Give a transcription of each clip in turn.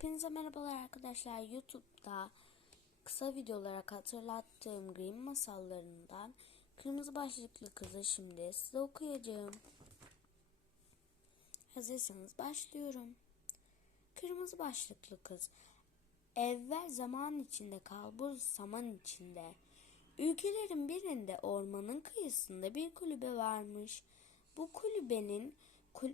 Hepinize merhabalar arkadaşlar. YouTube'da kısa videolara hatırlattığım Grimm masallarından Kırmızı Başlıklı Kızı şimdi size okuyacağım. Hazırsanız başlıyorum. Kırmızı Başlıklı Kız Evvel zaman içinde kalbur saman içinde. Ülkelerin birinde ormanın kıyısında bir kulübe varmış. Bu kulübenin kul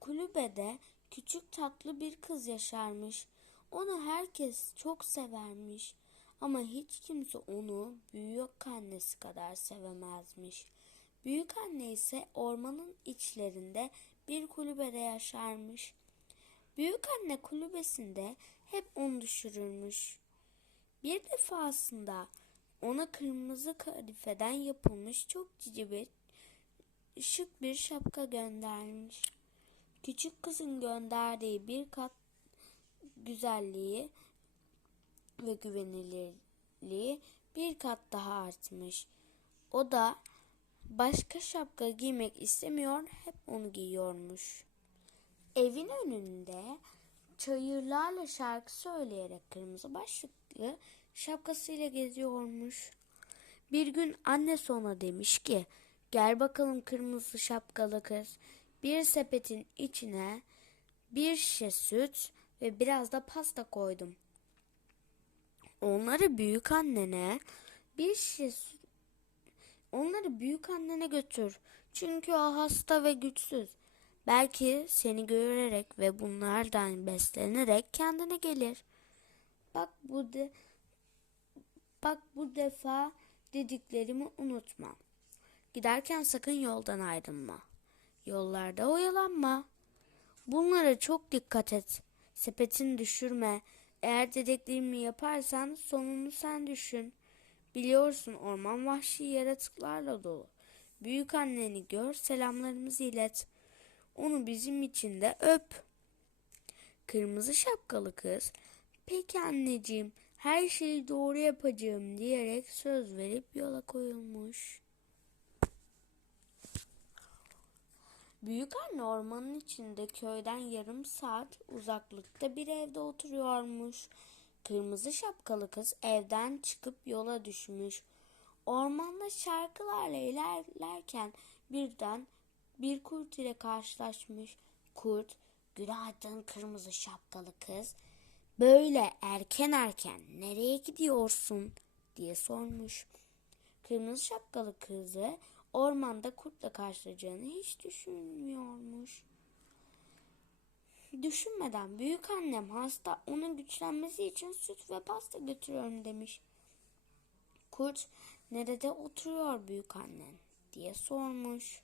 kulübede küçük tatlı bir kız yaşarmış. Onu herkes çok severmiş. Ama hiç kimse onu büyük annesi kadar sevemezmiş. Büyük anne ise ormanın içlerinde bir kulübede yaşarmış. Büyük anne kulübesinde hep onu düşürürmüş. Bir defasında ona kırmızı kadifeden yapılmış çok cici bir şık bir şapka göndermiş. Küçük kızın gönderdiği bir kat güzelliği ve güvenilirliği bir kat daha artmış. O da başka şapka giymek istemiyor, hep onu giyiyormuş. Evin önünde çayırlarla şarkı söyleyerek kırmızı başlıklı şapkasıyla geziyormuş. Bir gün annesi ona demiş ki, gel bakalım kırmızı şapkalı kız, bir sepetin içine bir şişe süt ve biraz da pasta koydum. Onları büyük annene bir şişe Onları büyük annene götür. Çünkü o hasta ve güçsüz. Belki seni görerek ve bunlardan beslenerek kendine gelir. Bak bu de Bak bu defa dediklerimi unutma. Giderken sakın yoldan ayrılma. Yollarda oyalanma. Bunlara çok dikkat et. Sepetini düşürme. Eğer dediklerimi yaparsan sonunu sen düşün. Biliyorsun orman vahşi yaratıklarla dolu. Büyük anneni gör, selamlarımızı ilet. Onu bizim için de öp. Kırmızı şapkalı kız, peki anneciğim, her şeyi doğru yapacağım diyerek söz verip yola koyulmuş. Büyük anne ormanın içinde köyden yarım saat uzaklıkta bir evde oturuyormuş. Kırmızı şapkalı kız evden çıkıp yola düşmüş. Ormanda şarkılarla ilerlerken birden bir kurt ile karşılaşmış. Kurt, günaydın kırmızı şapkalı kız. Böyle erken erken nereye gidiyorsun diye sormuş. Kırmızı şapkalı kızı ormanda kurtla karşılayacağını hiç düşünmüyormuş. Düşünmeden büyük annem hasta onun güçlenmesi için süt ve pasta götürüyorum demiş. Kurt nerede oturuyor büyük annen diye sormuş.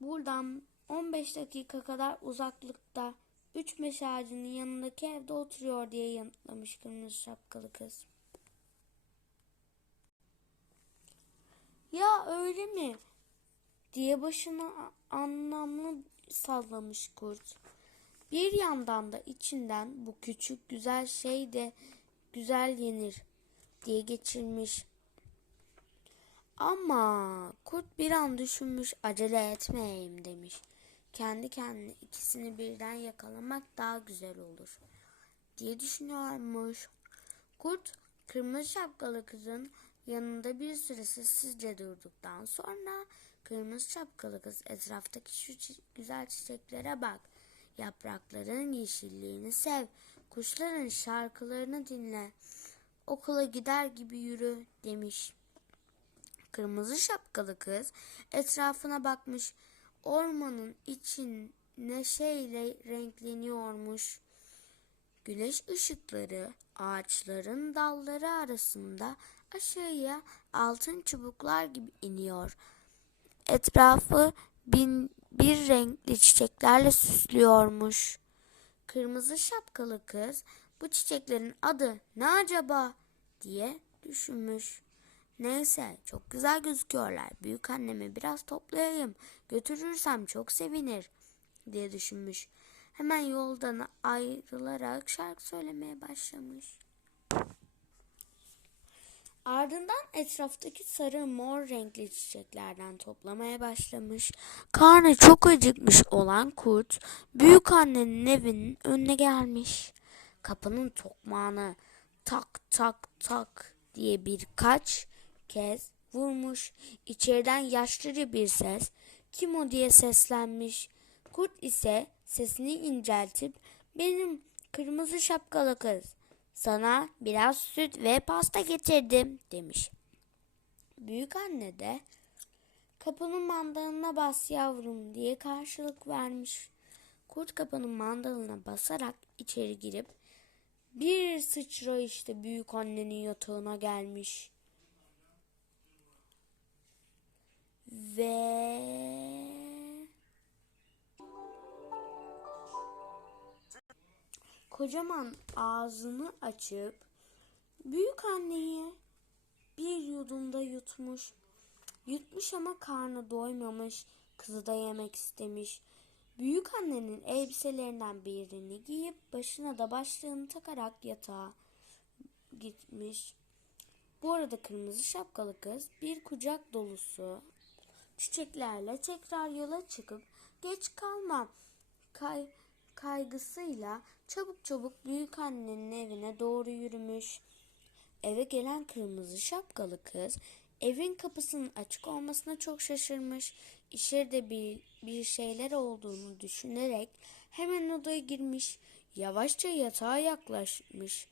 Buradan 15 dakika kadar uzaklıkta üç meş ağacının yanındaki evde oturuyor diye yanıtlamış kırmızı şapkalı kız. Ya öyle mi? diye başını anlamlı sallamış kurt. Bir yandan da içinden bu küçük güzel şey de güzel yenir diye geçirmiş. Ama kurt bir an düşünmüş acele etmeyeyim demiş. Kendi kendine ikisini birden yakalamak daha güzel olur diye düşünüyormuş. Kurt kırmızı şapkalı kızın yanında bir süre sessizce durduktan sonra kırmızı şapkalı kız etraftaki şu çi- güzel çiçeklere bak. Yaprakların yeşilliğini sev. Kuşların şarkılarını dinle. Okula gider gibi yürü demiş. Kırmızı şapkalı kız etrafına bakmış. Ormanın için neşeyle renkleniyormuş. Güneş ışıkları ağaçların dalları arasında aşağıya altın çubuklar gibi iniyor. Etrafı bin, bir renkli çiçeklerle süslüyormuş. Kırmızı şapkalı kız bu çiçeklerin adı ne acaba diye düşünmüş. Neyse çok güzel gözüküyorlar. Büyük annemi biraz toplayayım. Götürürsem çok sevinir diye düşünmüş. Hemen yoldan ayrılarak şarkı söylemeye başlamış. Ardından etraftaki sarı mor renkli çiçeklerden toplamaya başlamış. Karnı çok acıkmış olan kurt büyük annenin evinin önüne gelmiş. Kapının tokmağını tak tak tak diye birkaç kez vurmuş. İçeriden yaşlıca bir ses kim o diye seslenmiş. Kurt ise sesini inceltip benim kırmızı şapkalı kız sana biraz süt ve pasta getirdim demiş. Büyük anne de kapının mandalına bas yavrum diye karşılık vermiş. Kurt kapının mandalına basarak içeri girip bir sıçra işte büyük annenin yatağına gelmiş. Kocaman ağzını açıp büyük anneyi bir yudumda yutmuş. Yutmuş ama karnı doymamış. Kızı da yemek istemiş. Büyük annenin elbiselerinden birini giyip başına da başlığını takarak yatağa gitmiş. Bu arada kırmızı şapkalı kız bir kucak dolusu çiçeklerle tekrar yola çıkıp geç kalmam kay kaygısıyla çabuk çabuk büyük annenin evine doğru yürümüş. Eve gelen kırmızı şapkalı kız evin kapısının açık olmasına çok şaşırmış. İçeride bir, bir şeyler olduğunu düşünerek hemen odaya girmiş. Yavaşça yatağa yaklaşmış.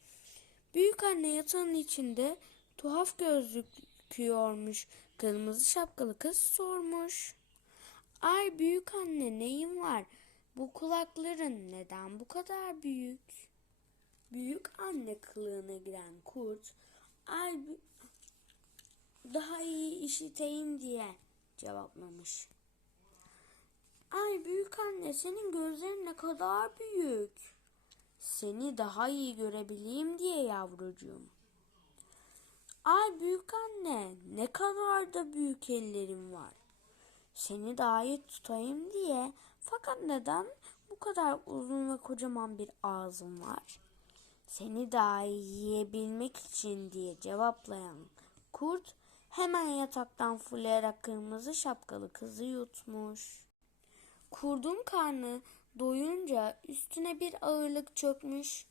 Büyük anne yatağın içinde tuhaf gözüküyormuş. Kırmızı şapkalı kız sormuş. Ay büyük anne neyin var? Bu kulakların neden bu kadar büyük? Büyük anne kılığına giren kurt, ay daha iyi işiteyim diye cevaplamış. Ay büyük anne senin gözlerin ne kadar büyük. Seni daha iyi görebileyim diye yavrucuğum. Ay büyük anne ne kadar da büyük ellerim var. Seni daha iyi tutayım diye. Fakat neden bu kadar uzun ve kocaman bir ağzın var? Seni daha iyi yiyebilmek için diye cevaplayan kurt hemen yataktan fırlayarak kırmızı şapkalı kızı yutmuş. Kurdun karnı doyunca üstüne bir ağırlık çökmüş.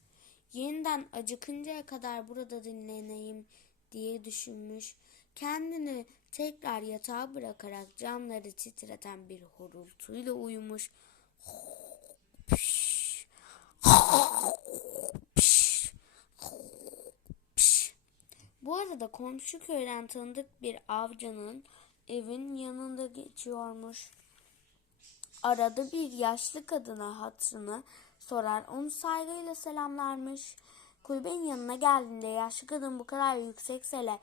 Yeniden acıkıncaya kadar burada dinleneyim diye düşünmüş. Kendini tekrar yatağa bırakarak camları titreten bir horultuyla uyumuş. Bu arada komşu köyden tanıdık bir avcının evin yanında geçiyormuş. Arada bir yaşlı kadına hatırını sorar, onu saygıyla selamlarmış. Kulübenin yanına geldiğinde yaşlı kadın bu kadar yüksek sesle, ho-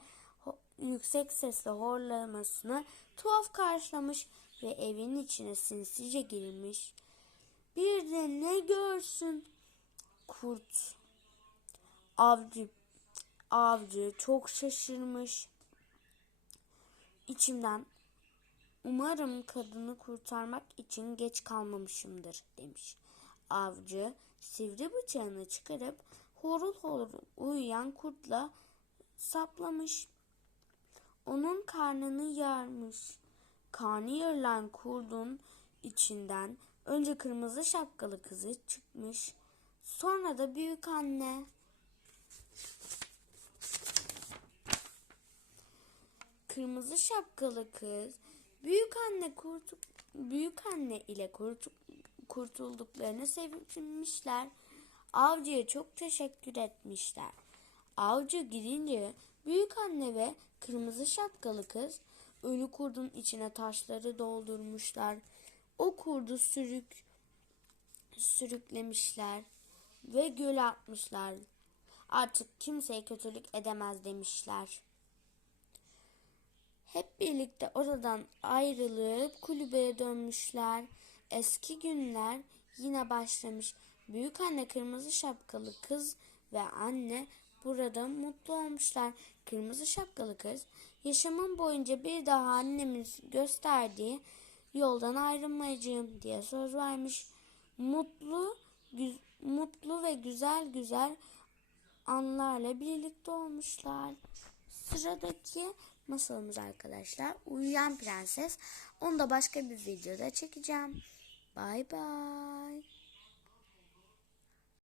yüksek sesle horlamasını tuhaf karşılamış ve evin içine sinsice girmiş. Bir de ne görsün kurt. Avcı avcı çok şaşırmış. İçimden umarım kadını kurtarmak için geç kalmamışımdır demiş. Avcı sivri bıçağını çıkarıp horul horul uyuyan kurtla saplamış. Onun karnını yarmış. Karnı yarılan kurdun içinden önce kırmızı şapkalı kızı çıkmış. Sonra da büyük anne. Kırmızı şapkalı kız büyük anne kurt büyük anne ile kurt, kurtulduklarını sevinmişler. Avcıya çok teşekkür etmişler. Avcı gidince büyük anne ve kırmızı şapkalı kız ölü kurdun içine taşları doldurmuşlar. O kurdu sürük sürüklemişler ve göle atmışlar. Artık kimseye kötülük edemez demişler. Hep birlikte oradan ayrılıp kulübeye dönmüşler. Eski günler yine başlamış. Büyük anne kırmızı şapkalı kız ve anne burada mutlu olmuşlar. Kırmızı şapkalı kız yaşamım boyunca bir daha annemiz gösterdiği yoldan ayrılmayacağım diye söz vermiş. Mutlu, mutlu ve güzel güzel anlarla birlikte olmuşlar. sıradaki masalımız arkadaşlar Uyuyan Prenses. Onu da başka bir videoda çekeceğim. Bay bay.